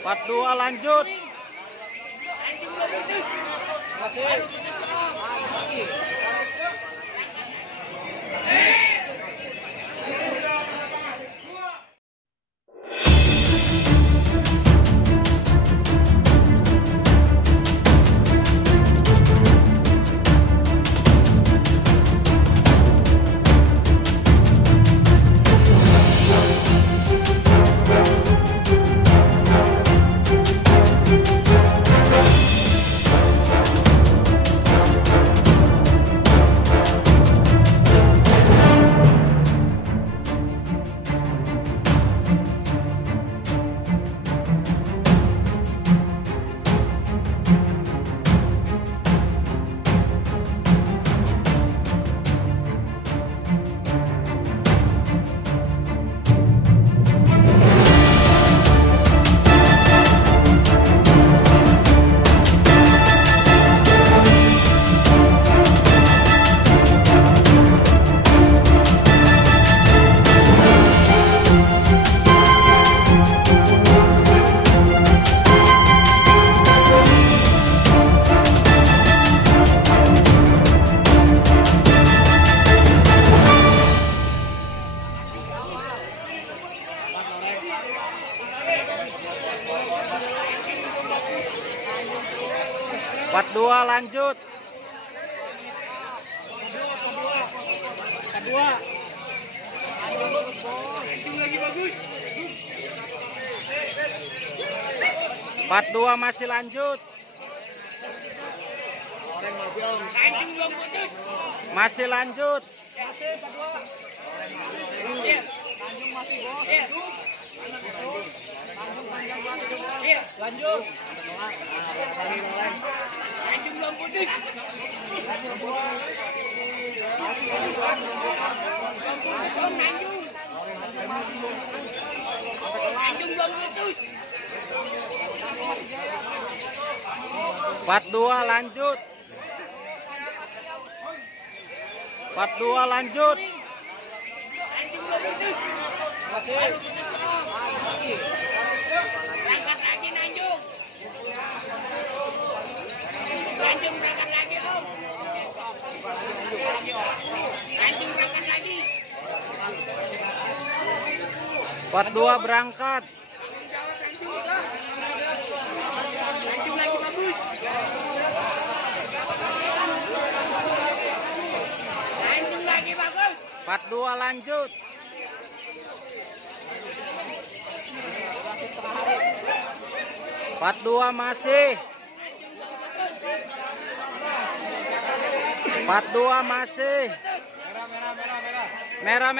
Part 2 lanjut. Part 2 lanjut. Part 2 masih lanjut. Masih lanjut. Lanjut. Part 2 lanjut. Part 2 lanjut. Berangkat lagi Nanjung. Nanjung berangkat lagi Om. Nanjung berangkat lagi. Part 2 berangkat. Nanjung lagi bagus. Nanjung lagi bagus. Part 2 lanjut. Part 2 masih. Part 2 masih. Merah.